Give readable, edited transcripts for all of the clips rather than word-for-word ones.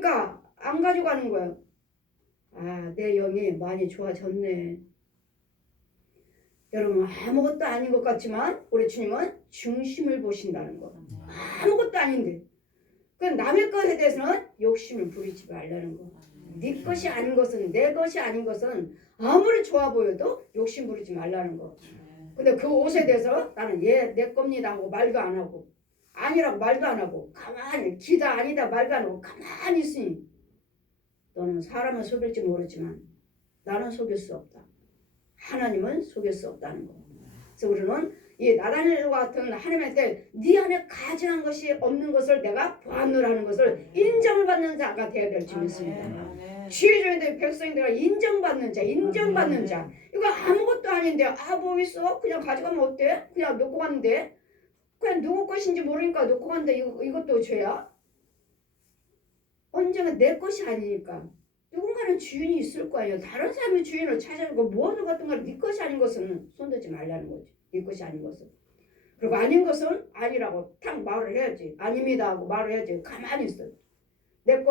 그러니까 안 가져가는 거예요. 아, 내 영이 많이 좋아졌네. 여러분, 아무것도 아닌 것 같지만 우리 주님은 중심을 보신다는 거. 아무것도 아닌데. 그 남의 것에 대해서는 욕심을 부리지 말라는 거. 네 것이 아닌 것은, 내 것이 아닌 것은 아무리 좋아 보여도 욕심 부리지 말라는 거. 근데 그 옷에 대해서 나는 내 겁니다 하고 말도 안 하고, 아니라고 말도 안 하고, 가만히 기다 아니다 말도 안 하고 가만히 있으니 너는 사람을 속일지 모르지만 나는 속일 수 없다. 하나님은 속일 수 없다는 거. 그래서 우리는 이 나다니엘과 같은 하나님한테 네 안에 가증한 것이 없는 것을 내가 보았노라는 것을 인정을 받는 자가 되어야 될 줄 믿습니다. 지혜자인데 백성들이 인정받는 자, 인정받는 자. 이거 아무것도 아닌데 뭐 있어? 그냥 가져가면 어때? 그냥 놓고 갔는데 그냥 누구 것인지 모르니까 놓고 갔는데 이것도 죄야? 언젠가 내 것이 아니니까. 누군가는 주인이 있을 거 아니에요. 다른 사람의 주인을 찾아주고 무엇을 같은 걸 네 것이 아닌 것은 손대지 말라는 거죠. 네 것이 아닌 것은. 그리고 아닌 것은 아니라고 탁 말을 해야지. 아닙니다 하고 말을 해야지. 가만히 있어. 내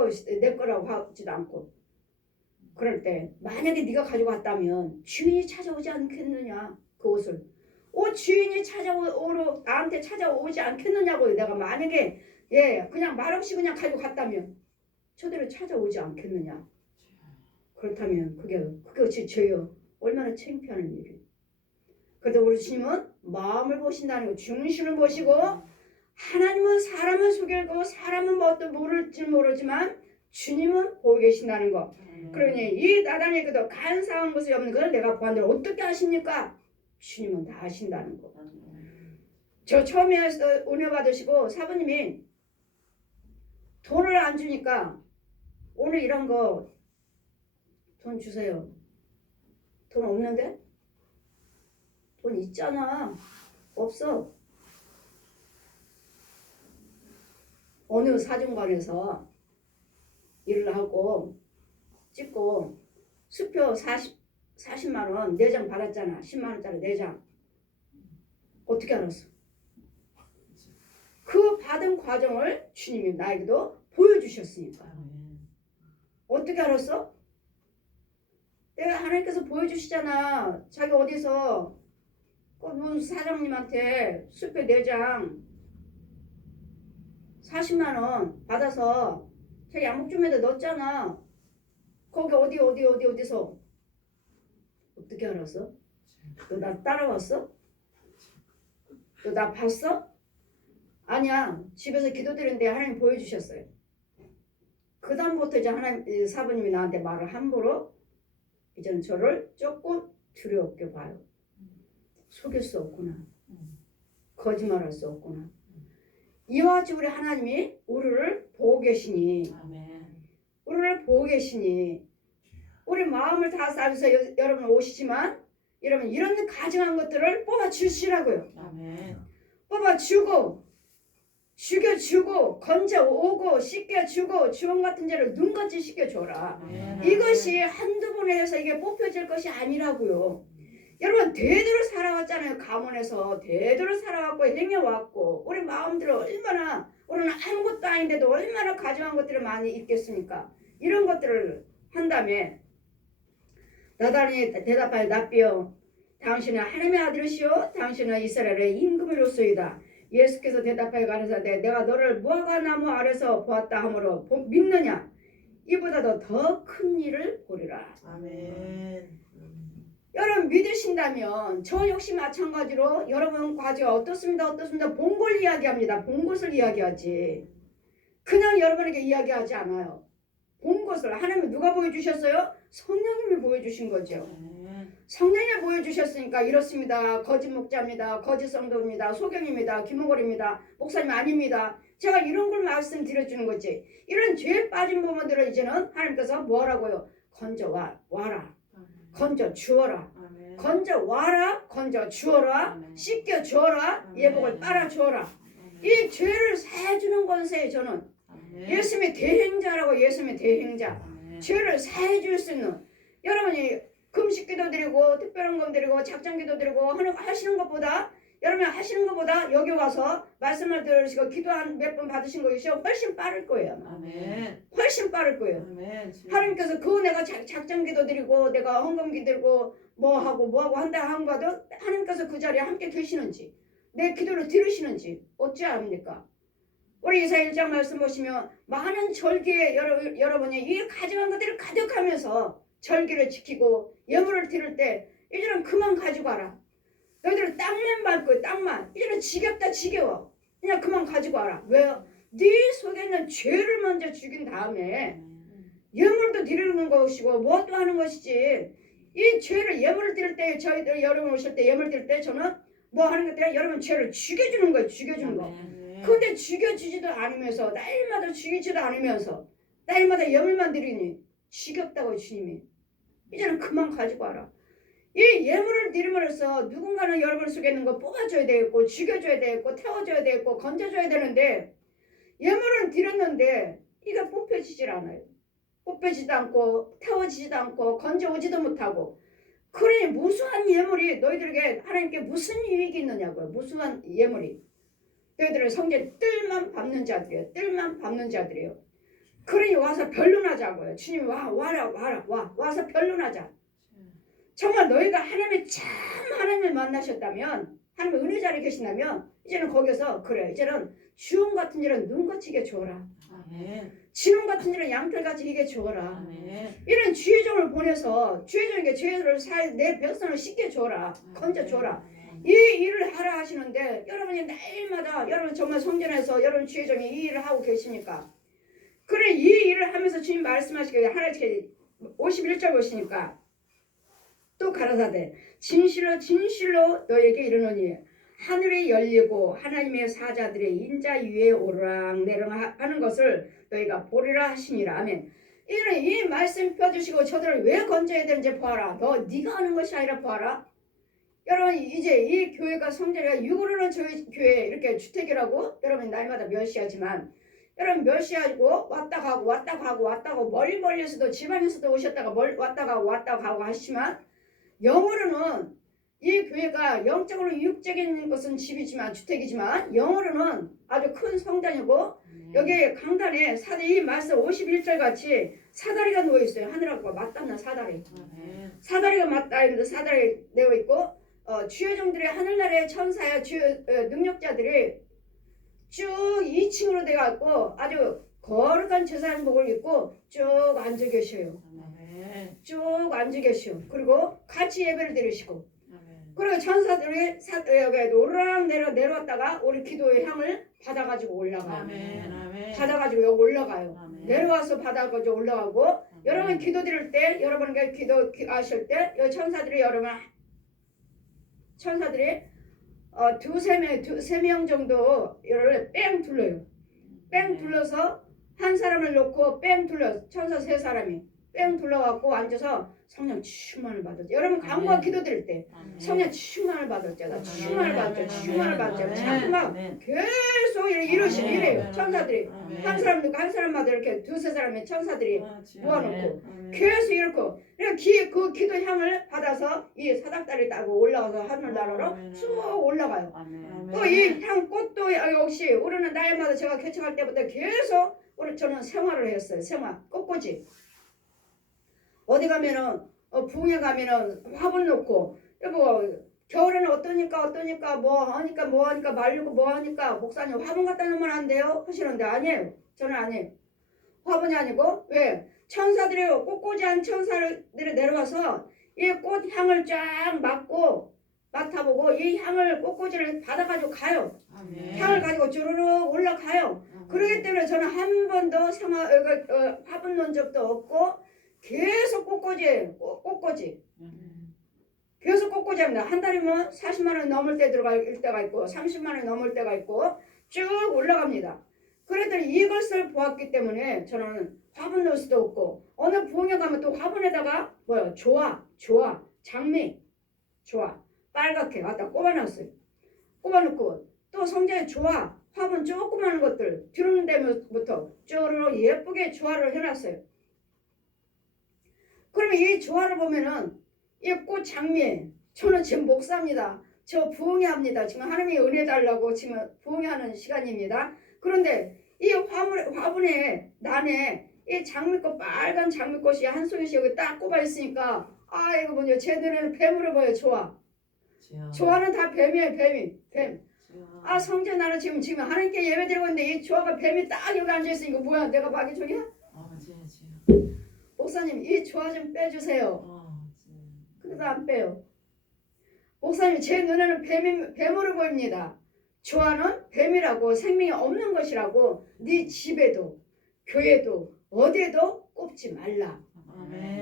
거라고 하지도 않고. 그럴 때 만약에 네가 가지고 왔다면 주인이 찾아오지 않겠느냐 그 옷을. 주인이 나한테 찾아오지 않겠느냐고. 내가 만약에 그냥 말없이 그냥 가지고 갔다면 저대로 찾아오지 않겠느냐. 그렇다면 그게 죄요. 얼마나 창피한 일이에요. 그래도 우리 주님은 마음을 보신다는 거, 중심을 보시고, 하나님은 사람을 속이고 사람은 뭣도 모를지 모르지만 주님은 보고 계신다는 거. 그러니 이 나다니엘도 간사한 것이 없는 걸 내가 보았는데 어떻게 아십니까? 주님은 다 아신다는 거. 저 처음에 은혜 받으시고 사부님이 돈을 안 주니까 오늘 이런 거 돈 주세요. 돈 없는데? 돈 있잖아. 없어. 어느 사정관에서 일을 하고 찍고 수표 40만 원 4장 받았잖아. 10만 원짜리 4장. 어떻게 알았어? 그 받은 과정을 주님이 나에게도 보여주셨으니까. 어떻게 알았어? 내가 하나님께서 보여주시잖아. 자기 어디서 문 사장님한테 수표 4장 40만 원 받아서 자기 양복주머니에 넣었잖아. 거기 어디서? 어떻게 알았어? 너 나 따라왔어? 너 나 봤어? 아니야. 집에서 기도드리는데 하나님 보여주셨어요. 그 다음부터 이제 하나님 사부님이 나한테 말을 함부로 이제는 저를 조금 두렵게 봐요. 속일 수 없구나. 거짓말할 수 없구나. 이와 같이 우리 하나님이 우리를 보고 계시니, 우리를 보고 계시니, 우리 마음을 다 쌓아서 여러분 오시지만, 여러분 이런 가증한 것들을 뽑아 주시라고요. 뽑아 죽여주고 건져오고 씻겨주고 주홍 같은 죄를 눈같이 씻겨줘라. 이것이 한두 번에 해서 이게 뽑혀질 것이 아니라고요. 여러분 대대로 살아왔잖아요. 가문에서 대대로 살아왔고 행해왔고 우리 마음대로 얼마나 우리는 아무것도 아닌데도 얼마나 가증한 것들이 많이 있겠습니까? 이런 것들을 한다음에 나단이 대답하여 납비여 당신은 하나님의 아들이시오 당신은 이스라엘의 임금이로소이다. 예수께서 대답하여 가라사대 내가 너를 무화과 나무 아래서 보았다 하므로 믿느냐? 이보다도 더 큰 일을 보리라. 아멘. 여러분 믿으신다면 저 역시 마찬가지로 여러분 과제가 어떻습니다. 본 걸 이야기합니다. 본 것을 이야기하지. 그냥 여러분에게 이야기하지 않아요. 본 것을 하나님이 누가 보여주셨어요? 성령님이 보여주신 거죠. 성령이 보여주셨으니까 이렇습니다. 거짓 목자입니다. 거짓 성도입니다. 소경입니다. 김호걸입니다. 목사님 아닙니다. 제가 이런 걸 말씀드려주는 거지. 이런 죄에 빠진 부분들을 이제는 하나님께서 뭐라고요? 와라. 건져 주어라. 건져 와라. 건져 주어라. 씻겨 주어라. 예복을 빨아 주어라. 이 죄를 사해주는 권세에 저는 예수님의 대행자라고. 예수님의 대행자. 죄를 사해줄 수 있는 여러분이 금식 기도 드리고 특별한 건 드리고 작정 기도 드리고 하시는 것보다 여러분 하시는 것보다 여기 와서 말씀을 들으시고 기도 한 몇 번 받으신 것이 훨씬 빠를 거예요. 아멘. 훨씬 빠를 거예요. 아멘. 하나님께서 그 내가 작정 기도 드리고 내가 헌금 기도 드리고 뭐 하고 한다 한 거도 하나님께서 그 자리에 함께 계시는지 내 기도를 들으시는지 어찌 압니까? 우리 이사야 1장 말씀 보시면 많은 절기에 여러분이 이 가증한 것들을 가득하면서 절기를 지키고 예물을 드릴 때 이제는 그만 가지고 와라. 너희들은 땅만 밟고 땅만 이제는 지겹다 지겨워. 그냥 그만 가지고 와라. 왜요? 네 속에 있는 죄를 먼저 죽인 다음에 예물도 드리는 것이고 무엇도 하는 것이지. 이 죄를 예물을 드릴 때 저희들 여러분 오실 때 예물 드릴 때 저는 뭐 하는 것 때문에 여러분 죄를 죽여주는 거예요. 죽여주는 거. 근데 죽여주지도 않으면서 날마다 죽이지도 않으면서 날마다 예물만 드리니 지겹다고 주님이. 이제는 그만 가지고 와라. 이 예물을 드림으로써 누군가는 여러분 속에 있는 거 뽑아줘야 되겠고 죽여줘야 되겠고 태워줘야 되겠고 건져줘야 되는데 예물은 드렸는데 이게 뽑혀지질 않아요. 뽑혀지지도 않고 태워지지도 않고 건져오지도 못하고 그러니 무수한 예물이 너희들에게 하나님께 무슨 유익이 있느냐고요. 무수한 예물이. 너희들은 성전 뜰만 밟는 자들이에요. 뜰만 밟는 자들이에요. 그러니 와서 변론하자고요. 주님 와서 변론하자. 정말 너희가 하나님의 참 하나님을 만나셨다면 하나님의 은혜 자리에 계신다면 이제는 거기서 그래 이제는 주홍 같은 일은 눈같이 이게 줘라. 아멘. 진홍 같은 일은 양털같이 이게 줘라. 아멘. 이런 주의 종을 보내서 주의 종에게 죄를 사해 내 백성을 씻게 줘라. 건져 줘라. 이 일을 하라 하시는데 여러분이 날마다 여러분 정말 성전에서 여러분 주의 종이 이 일을 하고 계십니까? 그래 이 일을 하면서 주님 말씀하시기를 하나님께 51절 보시니까 또 가라사대 진실로 너에게 이르노니 하늘이 열리고 하나님의 사자들의 인자 위에 오르락내리락 하는 것을 너희가 보리라 하시니라. 아멘. 이 말씀 펴주시고 저들을 왜 건져야 되는지 보아라. 네가 하는 것이 아니라 보아라. 여러분 이제 이 교회가 성전이가 육으로는 저희 교회 이렇게 주택이라고 여러분 날마다 멸시하지만 여러분 멸시하고 왔다 가고 멀리에서도 지방에서도 오셨다가 왔다 가고 하시지만 영어로는 이 교회가 영적으로 육적인 것은 집이지만 주택이지만 영어로는 아주 큰 성전이고 여기 강단에 이 말씀 51절 같이 사다리가 누워 있어요. 하늘하고 맞닿는 사다리. 사다리가 맞닿는데 사다리 내어 있고 주의 종들의 하늘나라의 천사야 주의 능력자들이 쭉 2층으로 돼 갖고 아주 거룩한 제사장복을 입고 쭉 앉아 계셔요. 쭉 앉아 계셔. 그리고 같이 예배를 드리시고 그리고 천사들이 오르락 내려왔다가 우리 기도의 향을 받아가지고 올라가요. 받아가지고 여기 올라가요. 내려와서 받아가지고 올라가고 여러분 기도 드릴 때 여러분께 기도하실 때 여기 천사들이 두세 명 정도를 뺑 둘러요. 뺑 둘러서 한 사람을 놓고 뺑 둘러 천사 3사람이 뺑 둘러갖고 앉아서 성령 충만을 받았죠. 여러분 간구와 기도 드릴 때 성령 충만을 받았잖아. 충만을 받았잖아. 자꾸만 계속 이래요. 천사들이 한 사람 놓고 한 사람마다 이렇게 두세 사람의 천사들이 모아놓고 계속 이렇고 그 기도 향을 받아서 이 사닥다리 따고 올라가서 하늘나라로 쭉 올라가요. 또 이 향 꽃도 역시 우리는 날마다 제가 개척할 때부터 계속 저는 생활을 했어요. 꽃꽂이. 어디 가면은 부흥회 가면은 화분 놓고 여보 겨울에는 어떠니까 뭐 하니까 말리고 뭐 하니까 목사님 화분 갖다 놓으면 안 돼요 하시는데 아니에요. 저는 아니에요. 화분이 아니고 왜 천사들이 꽃꽂이 한 천사들이 내려와서 이 꽃향을 쫙 맡아보고 이 향을 꽃꽂이를 받아가지고 가요. 향을 가지고 주르륵 올라가요. 그렇기 때문에 저는 한 번도 화분 놓은 적도 없고 계속 꽃꽂이 계속 꽃꽂이 합니다. 한 달이면 40만 원 넘을 때가 있고 30만 원 넘을 때가 있고 쭉 올라갑니다. 그랬더니 이것을 보았기 때문에 저는 화분 넣을 수도 없고 어느 부흥회 가면 또 화분에다가 조화 장미 조화 빨갛게 갖다 꼽아놨어요. 꼽아놓고 또 성전에 조화 화분 조그마한 것들 들어오는 데부터 쪼르르 예쁘게 조화를 해놨어요. 그러면 이 조화를 보면은 이 꽃 장미 저는 지금 목사입니다. 저 부흥회합니다. 지금 하나님의 은혜 달라고 지금 부흥회하는 시간입니다. 그런데 이 화분에 난에 이 장미꽃 빨간 장미꽃이 한 송이씩 여기 딱 꼽아 있으니까 아 이거 뭐냐 제 눈에는 뱀으로 보여. 조화는 다 뱀이에요. 뱀. 아 성재 나는 지금 하나님께 예배 드리고 있는데 이 조화가 뱀이 딱 여기 앉아 있으니까 뭐야 내가 마귀종이야? 목사님 이 조화 좀 빼주세요. 그래도 안 빼요. 목사님 제 눈에는 뱀으로 보입니다. 조화는 뱀이라고 생명이 없는 것이라고 네 집에도 교회도 어디에도 꼽지 말라.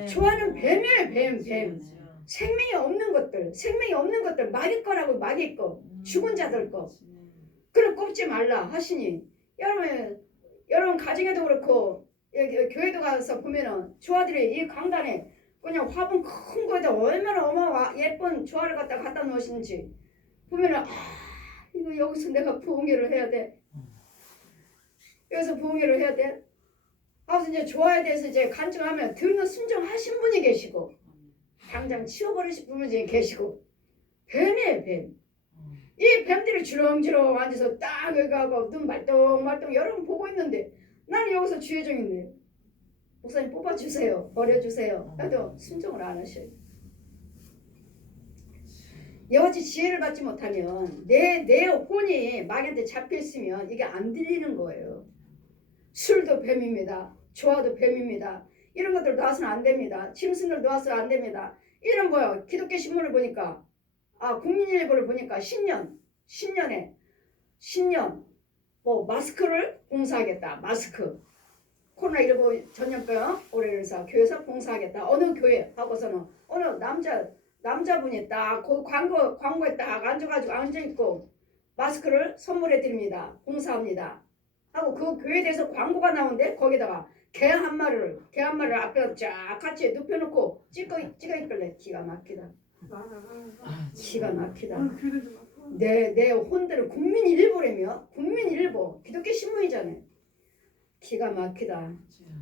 조화는 뱀이에요. 뱀. 생명이 없는 것들 마귀 거라고 마귀 거 죽은 자들 거 그걸 꼽지 말라 하시니 여러분 가정에도 그렇고 교회도 가서 보면은 조화들이 이 강단에 그냥 화분 큰 거에다 얼마나 어마어마 예쁜 조화를 갖다 놓으시는지 보면은 이거 여기서 내가 부흥회를 해야 돼. 여기서 부흥회를 해야 돼. 그래서 이제 조화에 대해서 이제 간증하면 듣는 순종하신 분이 계시고 당장 치워버리신 분이 계시고 뱀이에요. 뱀. 이 뱀들이 주렁주렁 앉아서 딱 여기 가고 눈 말똥말똥 여러분 보고 있는데 나는 여기서 주의종인데 목사님 뽑아주세요. 버려주세요. 해도 순종을 안 하셔요. 여같이 지혜를 받지 못하면 내 혼이 마귀한테 잡혀있으면 이게 안 들리는 거예요. 술도 뱀입니다. 조화도 뱀입니다. 이런 것들 놔서는 안 됩니다. 짐승들 놔서는 안 됩니다. 이런 뭐야 기독교 신문을 보니까 국민일보를 보니까 신년에 뭐 마스크를 봉사하겠다. 마스크 코로나19 전염병 올해에서 교회에서 봉사하겠다. 어느 교회 하고서는 어느 남자분이 딱 그 광고에 딱 앉아있고 마스크를 선물해 드립니다. 봉사합니다. 하고 그 교회에 대해서 광고가 나오는데 거기다가 개 한 마리를 앞에다 쫙 같이 눕혀놓고 찍어 있길래 기가 막히다. 내 혼들은 국민일보라며 국민일보 기독교 신문이잖아요. 기가 막히다.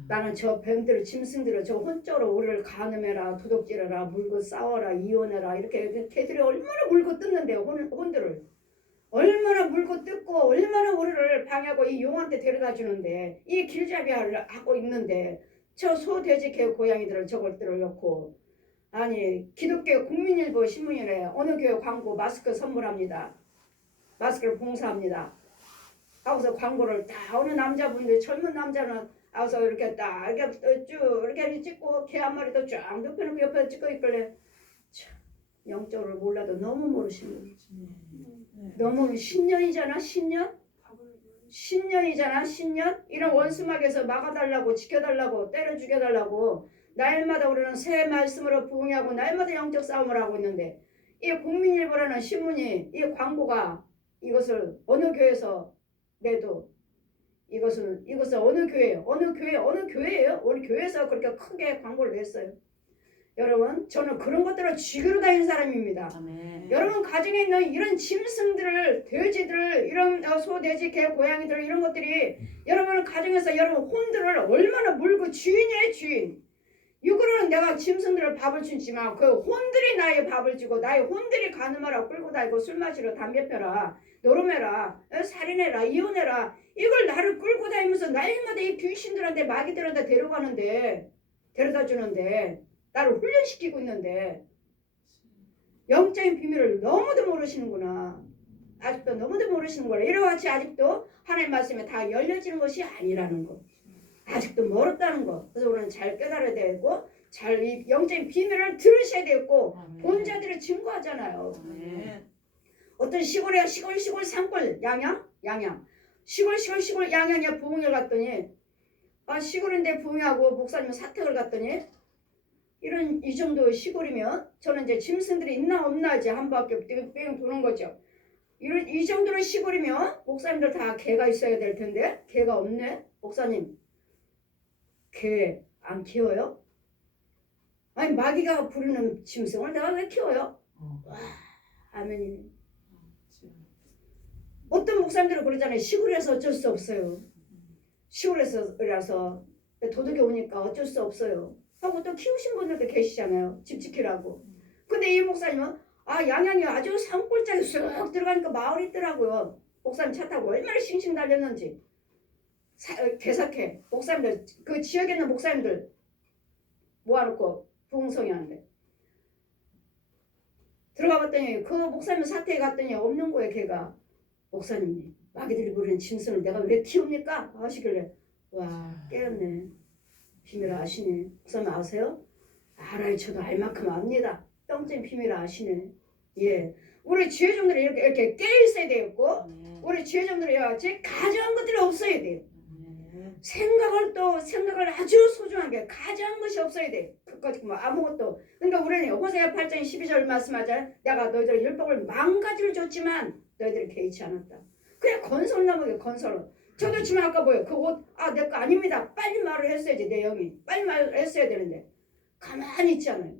나는 저 뱀들 짐승들을 저 혼적으로 우리를 간음해라 도둑질해라 물고 싸워라 이혼해라 이렇게 걔들이 얼마나 물고 뜯는데요. 혼들을 얼마나 물고 뜯고 얼마나 우리를 방해하고 이 용한테 데려다 주는데 이 길잡이를 하고 있는데 저 소돼지 개 고양이들을 저것들을 넣고 아니 기독교 국민일보 신문이래. 어느 교회 광고 마스크 선물합니다. 마스크를 봉사합니다. 하고서 광고를 다 어느 남자분들 젊은 남자는 하고서 이렇게 딱 이렇게 쭉 이렇게 찍고 개 한 마리도 쫙 눕혀놓고 옆에 찍고 있길래 참 영적으로 몰라도 너무 모르시는 거지. 너무 10년이잖아 10년 이런 원수막에서 막아달라고 지켜달라고 때려 죽여달라고 날마다 우리는 새 말씀으로 부흥하고 날마다 영적 싸움을 하고 있는데 이 국민일보라는 신문이 이 광고가 이것을 어느 교회에서 내도 이것은 어느 교회예요? 어느 교회예요? 어느 교회에서 그렇게 크게 광고를 냈어요. 여러분 저는 그런 것들을 죽이러 다니는 사람입니다. 아멘. 여러분 가정에 있는 이런 짐승들을 돼지들 이런 소 돼지 개 고양이들 이런 것들이 여러분 가정에서 여러분 혼들을 얼마나 물고 주인이에요. 주인. 이거는 내가 짐승들을 밥을 주지만 그 혼들이 나의 밥을 주고 나의 혼들이 가늠하라 끌고 다니고 술 마시러 담배 펴라 노름해라 살인해라 이혼해라 이걸 나를 끌고 다니면서 날마다 이 귀신들한테 마귀들한테 데려다 주는데 나를 훈련시키고 있는데 영적인 비밀을 너무도 모르시는구나. 아직도 너무도 모르시는구나. 이러같이 아직도 하나님 말씀에 다 열려지는 것이 아니라는 거. 아직도 멀었다는 거. 그래서 우리는 잘 깨달아야 되고 잘 이 영적인 비밀을 들으셔야 되고 본자들이 증거하잖아요. 어떤 시골 산골 양양 시골 양양에 부흥을 갔더니 시골인데 부흥하고 목사님 사택을 갔더니 이 정도 시골이면 저는 이제 짐승들이 있나 없나 이제 한 바퀴 뺑 도는 거죠. 이 정도로 시골이면 목사님들 다 개가 있어야 될 텐데 개가 없네. 목사님 개 안 키워요? 아니 마귀가 부르는 짐승을 내가 왜 키워요? 와 아멘이네. 어떤 목사님들은 그러잖아요. 시골에서 어쩔 수 없어요. 시골에서라서 도둑이 오니까 어쩔 수 없어요. 하고 또 키우신 분들도 계시잖아요. 집 지키라고. 근데 이 목사님은 아 양양이 아주 산골짜기 쑥 들어가니까 마을이 있더라고요. 목사님 차 타고 얼마나 싱싱 달렸는지. 개석해 목사님들 그 지역에 있는 목사님들 모아놓고 부흥성이하는데 들어가 봤더니 그 목사님 사태에 갔더니 없는 거예요. 걔가 목사님이 마귀들이 부리는 짐승을 내가 왜 키웁니까 하시길래 와 깨었네. 비밀 아시네. 목사님 아세요? 알아요. 저도 알 만큼 압니다. 똥점 비밀 아시네. 예, 우리 지혜종들이 이렇게 깨있어야 되겠고 우리 지혜종들이 제 가져간 것들이 없어야 돼요. 생각을 아주 소중하게 가져간 것이 없어야 돼. 그까짓 뭐 아무것도. 그러니까 우리는 호세아 8장 12절 말씀하잖아요. 내가 너희들의 율법을 만가지를 줬지만 너희들이 개의치 않았다. 그냥 건설 나무게 건설. 저도 지금 아까 뭐예요? 그 옷 내 거 아닙니다. 빨리 말을 했어야지. 내 영이 빨리 말을 했어야 되는데 가만히 있지 않아요.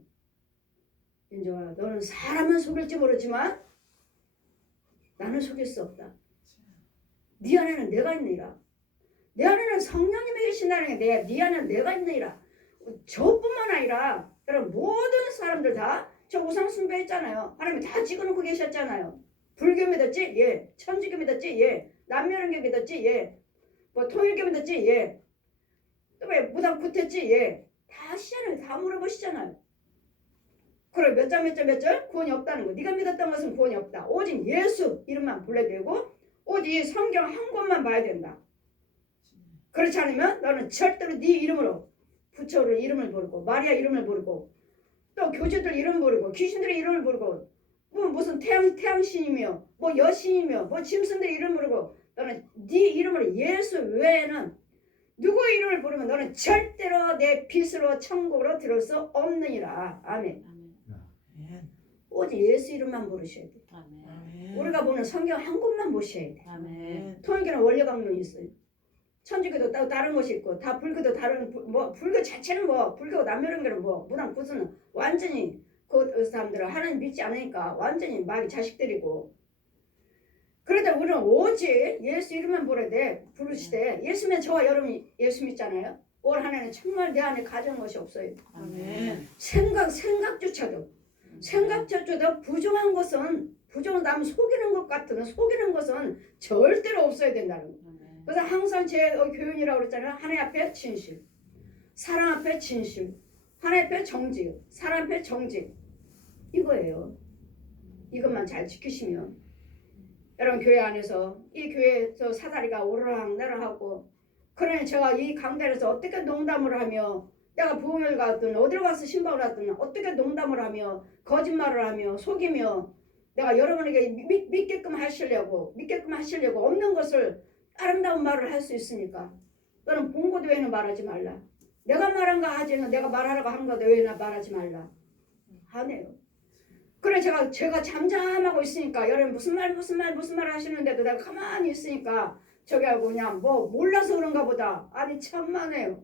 인정아, 너는 사람은 속일지 모르지만 나는 속일 수 없다. 네 안에는 내가 있느니라. 내 안에는 성령님이 계신다는 게 네 안에는 내가 있느니라. 저뿐만 아니라 여러분 모든 사람들 다 저 우상 숭배했잖아요. 하나님이 다 찍어놓고 계셨잖아요. 불교 믿었지? 예. 천주교 믿었지? 예. 남녀론교 믿었지? 예. 뭐 통일교 믿었지? 예. 또 왜 무당 굿했지? 예. 다 하시잖아요. 다 물어보시잖아요. 그래 몇 절? 구원이 없다는 거. 네가 믿었던 것은 구원이 없다. 오직 예수 이름만 불러야 되고 오직 성경 한 권만 봐야 된다. 그렇지 않으면 너는 절대로 네 이름으로 부처를 이름을 부르고 마리아 이름을 부르고 또 교주들 이름 부르고 귀신들의 이름을 부르고 뭐 무슨 태양신이며 뭐 여신이며 뭐 짐승들 이름 부르고 너는 네 이름으로 예수 외에는 누구 이름을 부르면 너는 절대로 내 빛으로 천국으로 들어올 수 없느니라. 아멘. 오직 예수 이름만 부르셔야 돼. 아멘. 우리가 보는 성경 한 권만 보셔야 돼. 아멘. 통일교는 원래 강론이 있어요. 천주교도 또 다른 것이 있고 다 불교도 다른 뭐 불교 자체는 뭐 불교 남녀론교는 뭐 무당 굿은 완전히 그 사람들은 하나님 믿지 않으니까 완전히 마귀 자식들이고 그래도 우리는 오직 예수 이름만 부르야 돼. 부르시되 예수면 저와 여러분이 예수 믿잖아요. 올 한 해는 정말 내 안에 가져온 것이 없어요. 아멘. 생각조차도 부정한 것은 부정을 남을 속이는 것 같은 속이는 것은 절대로 없어야 된다는 거. 그래서 항상 제 교훈이라고 그랬잖아요. 하나님 앞에 진실, 사랑 앞에 진실, 하나님 앞에 정직, 사랑 앞에 정직. 이거예요. 이것만 잘 지키시면 여러분 교회 안에서 이 교회에서 사다리가 오르락내락하고 그러니 제가 이 강단에서 어떻게 농담을 하며 내가 부흥을 가든 어디로 가서 신방을 하든 어떻게 농담을 하며 거짓말을 하며 속이며 내가 여러분에게 믿게끔 하시려고 없는 것을 아름다운 말을 할 수 있으니까 너는 본고도 외에는 말하지 말라. 내가 말한 거 하지는 내가 말하라고 한 거도 외에는 말하지 말라 하네요. 그래 제가 잠잠하고 있으니까 여러분 무슨 말 하시는데도 내가 가만히 있으니까 저기 하고 그냥 뭐 몰라서 그런가 보다. 아니 참만해요.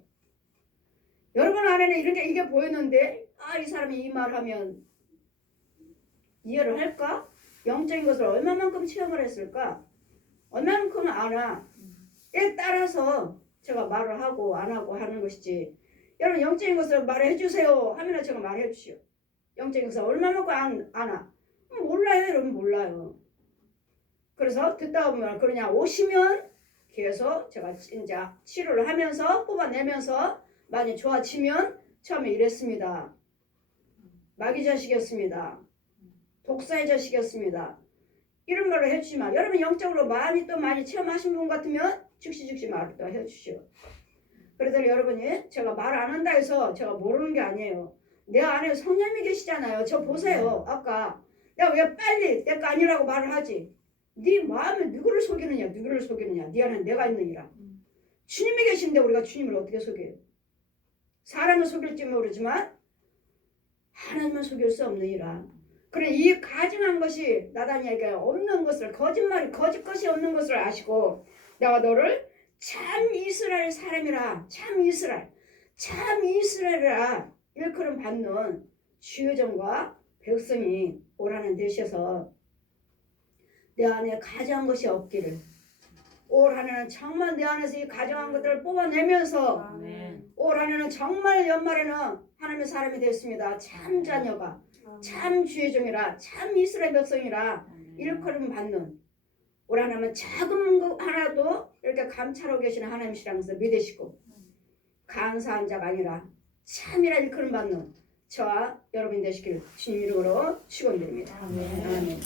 여러분 안에는 이게 보였는데 이 사람이 이 말하면 이해를 할까? 영적인 것을 얼마만큼 체험을 했을까? 얼마만큼 아나? 에 따라서 제가 말을 하고 안 하고 하는 것이지. 여러분 영적인 것을 말해 주세요 하면 제가 말해 주시오. 영적인 것을 얼마만큼 아나? 몰라요. 여러분 몰라요. 그래서 듣다 보면 그러냐 오시면 계속 제가 이제 치료를 하면서 뽑아내면서 많이 좋아지면 처음에 이랬습니다. 마귀 자식이었습니다. 독사의 자식이었습니다. 이런 말을 해주지만 여러분 영적으로 많이 체험하신 분 같으면 즉시 말을 또 해주시오. 그래서 여러분이 제가 말 안 한다 해서 제가 모르는 게 아니에요. 내 안에 성령님이 계시잖아요. 저 보세요. 아까 내가 왜 빨리 내 거 아니라고 말을 하지? 네 마음에 누구를 속이느냐? 네 안에 내가 있느니라. 주님이 계신데 우리가 주님을 어떻게 속여요? 사람을 속일지 모르지만 하나님은 속일 수 없느니라. 그래 이 가증한 것이 나다니에게 없는 것을 거짓 것이 없는 것을 아시고 내가 너를 참 이스라엘 사람이라 참 이스라엘이라 일컬음 받는 주여정과 백성이 오라는 데셔서 내 안에 가져한 것이 없기를 올 한해는 정말 내 안에서 이 가져한 것들을 뽑아내면서 올 한해는 정말 연말에는 하나님의 사람이 됐습니다. 참 자녀가 참 주의 종이라 참 이스라엘 백성이라 일컬음 받는 올 하나님은 작은 것 하나도 이렇게 감찰하고 계시는 하나님이시라면서 믿으시고 간사한 자가 아니라 참이라 일컬음 받는 저와 여러분 되시길 주님 이름으로 축원드립니다. 아멘.